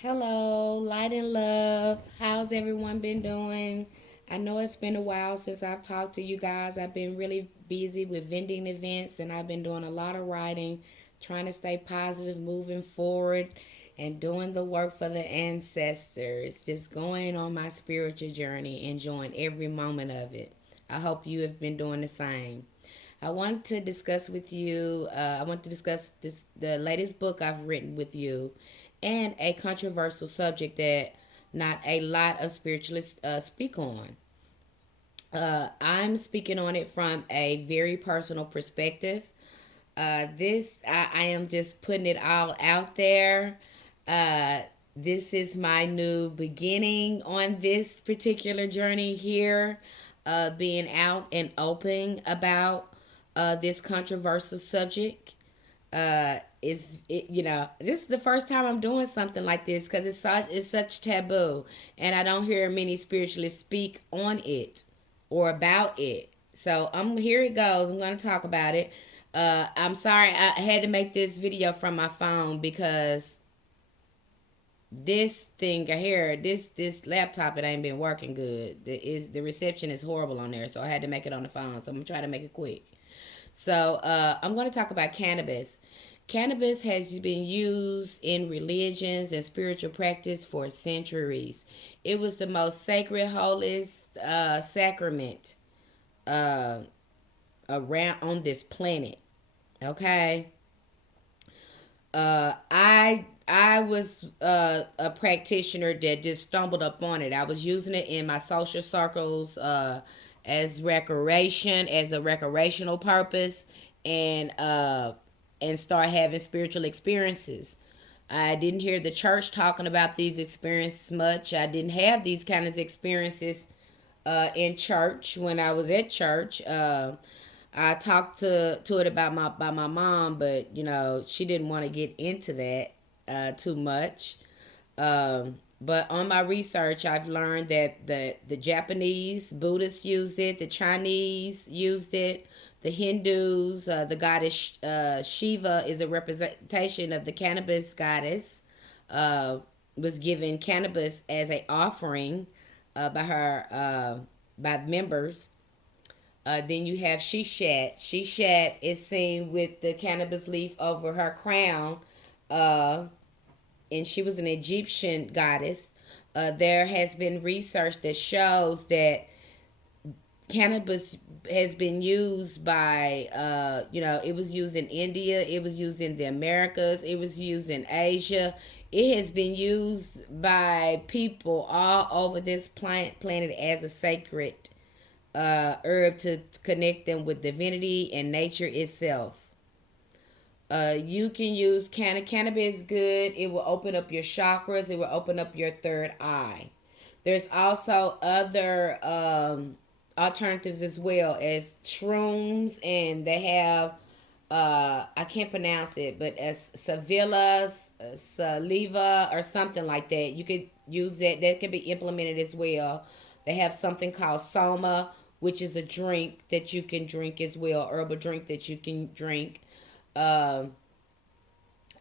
Hello, light and love. How's everyone been doing? I know it's been a while since I've talked to you guys. I've been really busy with vending events and I've been doing a lot of writing, trying to stay positive, moving forward, and doing the work for the ancestors. Just going on my spiritual journey, enjoying every moment of it. I hope you have been doing the same. I want to discuss with you. I want to discuss the latest book I've written with you, and a controversial subject that not a lot of spiritualists speak on. I'm speaking on it from a very personal perspective. I am just putting it all out there. Uh, this is my new beginning on this particular journey here, being out and open about this controversial subject. This is the first time I'm doing something like this because it's such taboo, and I don't hear many spiritualists speak on it or about it. So here it goes. I'm going to talk about it. I'm sorry I had to make this video from my phone because this thing here, this laptop, it ain't been working good. The reception is horrible on there, so I had to make it on the phone. So I'm gonna try to make it quick. So I'm going to talk about cannabis. Cannabis has been used in religions and spiritual practice for centuries. It was the most sacred, holiest sacrament uh, around on this planet. Okay, I was a practitioner that just stumbled up on it. I was using it in my social circles as a recreational purpose, and start having spiritual experiences. I didn't hear the church talking about these experiences much. I didn't have these kind of experiences in church when I was at church. I talked to it about my mom, but she didn't want to get into that too much. But on my research, I've learned that the Japanese Buddhists used it, the Chinese used it, the Hindus, the goddess Shiva is a representation of the cannabis goddess. Was given cannabis as a offering by her by members. Then you have Shishat. Shishat is seen with the cannabis leaf over her crown, uh, and she was an Egyptian goddess. There has been research that shows that cannabis has been used by, it was used in India, it was used in the Americas, it was used in Asia. It has been used by people all over this planet as a sacred herb to connect them with divinity and nature itself. You can use cannabis is good. It will open up your chakras. It will open up your third eye. There's also other alternatives as well as shrooms, and they have I can't pronounce it, but as Sevilla, Saliva, or something like that. You could use that. That can be implemented as well. They have something called Soma, which is a drink that you can drink as well, herbal drink that you can drink. Um,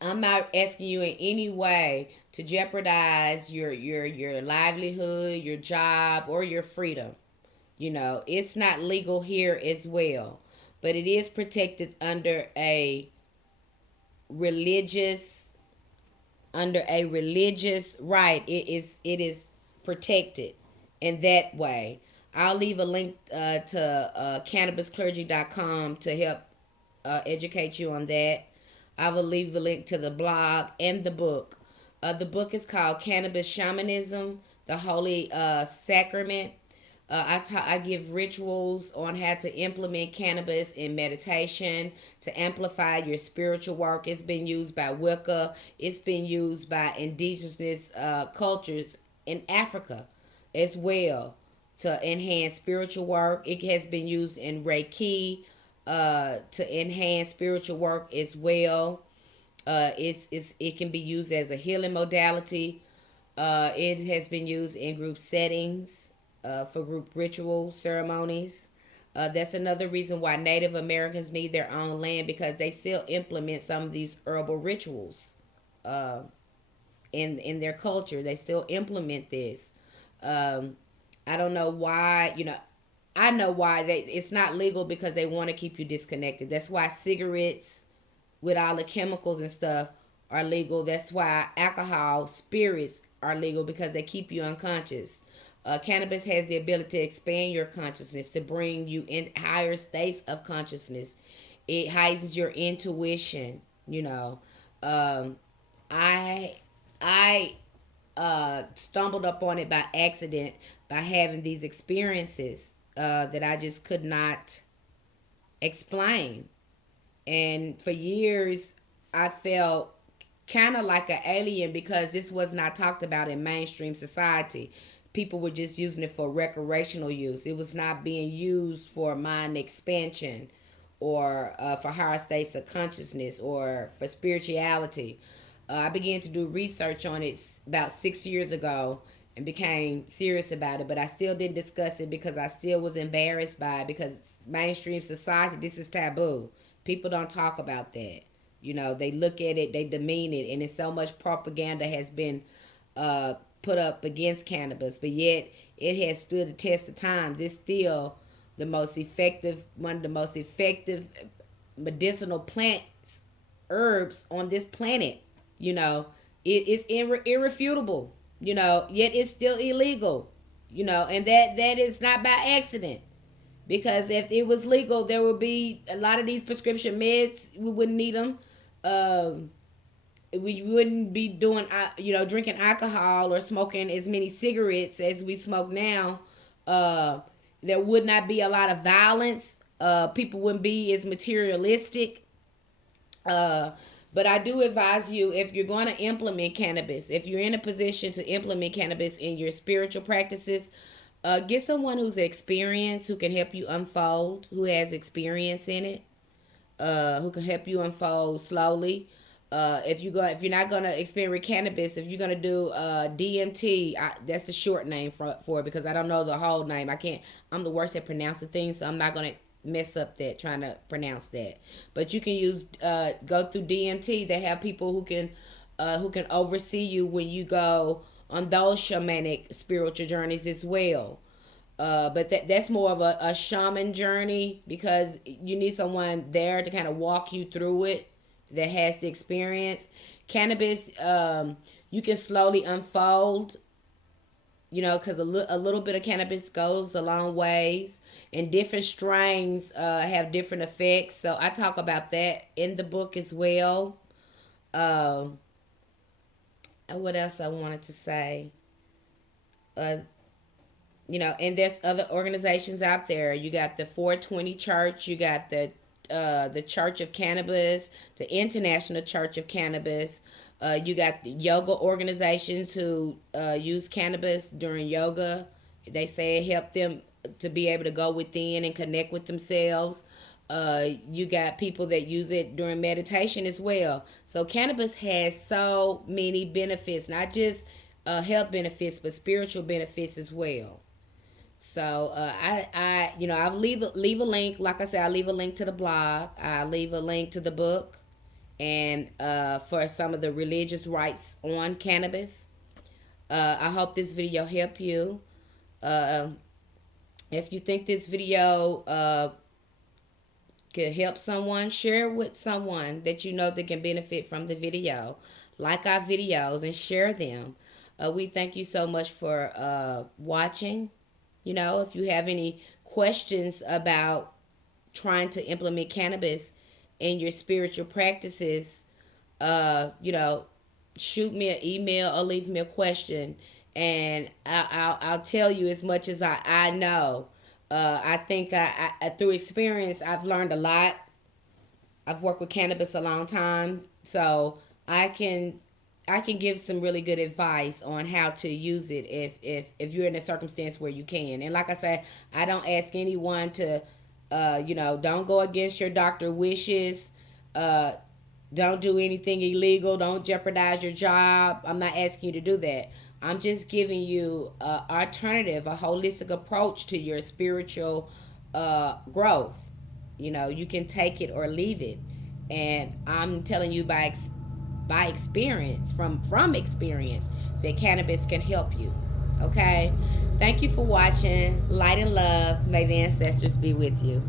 I'm not asking you in any way to jeopardize your livelihood, your job, or your freedom. It's not legal here as well, but it is protected religious under a religious right. It is protected in that way. I'll leave a link to cannabisclergy.com to help educate you on that. I will leave a link to the blog and the book. The book is called Cannabis Shamanism, the Holy Sacrament. I give rituals on how to implement cannabis in meditation to amplify your spiritual work. It's been used by Wicca. It's been used by indigenous cultures in Africa as well to enhance spiritual work. It has been used in Reiki to enhance spiritual work as well. It can be used as a healing modality. It has been used in group settings for group ritual ceremonies. That's another reason why Native Americans need their own land because they still implement some of these herbal rituals. Uh, in their culture. They still implement this. Um, I don't know why. I know why it's not legal because they want to keep you disconnected. That's why cigarettes with all the chemicals and stuff are legal. That's why alcohol, spirits are legal because they keep you unconscious. Cannabis has the ability to expand your consciousness, to bring you in higher states of consciousness. It heightens your intuition. Um, I I stumbled upon it by accident by having these experiences that I just could not explain. And for years, I felt kind of like an alien because this was not talked about in mainstream society. People were just using it for recreational use. It was not being used for mind expansion or for higher states of consciousness or for spirituality. I began to do research on it about 6 years ago and became serious about it, but I still didn't discuss it because I still was embarrassed by it because mainstream society, this is taboo. People don't talk about that. They look at it, they demean it, and it's so much propaganda has been uh, put up against cannabis, but yet it has stood the test of times. It's still one of the most effective medicinal plants, herbs on this planet. It's irrefutable. Yet it's still illegal. And that is not by accident. Because if it was legal, there would be a lot of these prescription meds. We wouldn't need them. Um, we wouldn't be doing, drinking alcohol or smoking as many cigarettes as we smoke now. Uh, there would not be a lot of violence. People wouldn't be as materialistic. Uh, but I do advise you, if you're going to implement cannabis, if you're in a position to implement cannabis in your spiritual practices, get someone who's experienced, who can help you unfold, who has experience in it, who can help you unfold slowly. If you're not gonna experiment cannabis, if you're gonna do DMT, that's the short name for it because I don't know the whole name. I can't. I'm the worst at pronouncing things, so I'm not gonna mess up that trying to pronounce that. But you can use go through DMT. They have people who can oversee you when you go on those shamanic spiritual journeys as well. But that's more of a shaman journey because you need someone there to kind of walk you through it that has the experience. Cannabis, you can slowly unfold, because a little bit of cannabis goes a long ways, and different strains have different effects. So I talk about that in the book as well. Um, what else I wanted to say? Uh, and there's other organizations out there. You got the 420 Church, you got the Church of Cannabis, the International Church of Cannabis. You got the yoga organizations who use cannabis during yoga. They say it helped them to be able to go within and connect with themselves. You got people that use it during meditation as well. So cannabis has so many benefits, not just health benefits, but spiritual benefits as well. So I'll leave a link. Like I said, I'll leave a link to the blog. I'll leave a link to the book, and for some of the religious rights on cannabis. I hope this video helped you. Uh, if you think this video could help someone, share with someone that you know that can benefit from the video. Like our videos and share them. We thank you so much for watching. If you have any questions about trying to implement cannabis in your spiritual practices, shoot me an email or leave me a question, and I'll tell you as much as I know. I think through experience, I've learned a lot. I've worked with cannabis a long time, so I can give some really good advice on how to use it if you're in a circumstance where you can. And like I said, I don't ask anyone to, don't go against your doctor wishes. Uh, don't do anything illegal. Don't jeopardize your job. I'm not asking you to do that. I'm just giving you a alternative, a holistic approach to your spiritual growth. You can take it or leave it. And I'm telling you by experience by experience, from experience, that cannabis can help you. Okay? Thank you for watching. Light and love. May the ancestors be with you.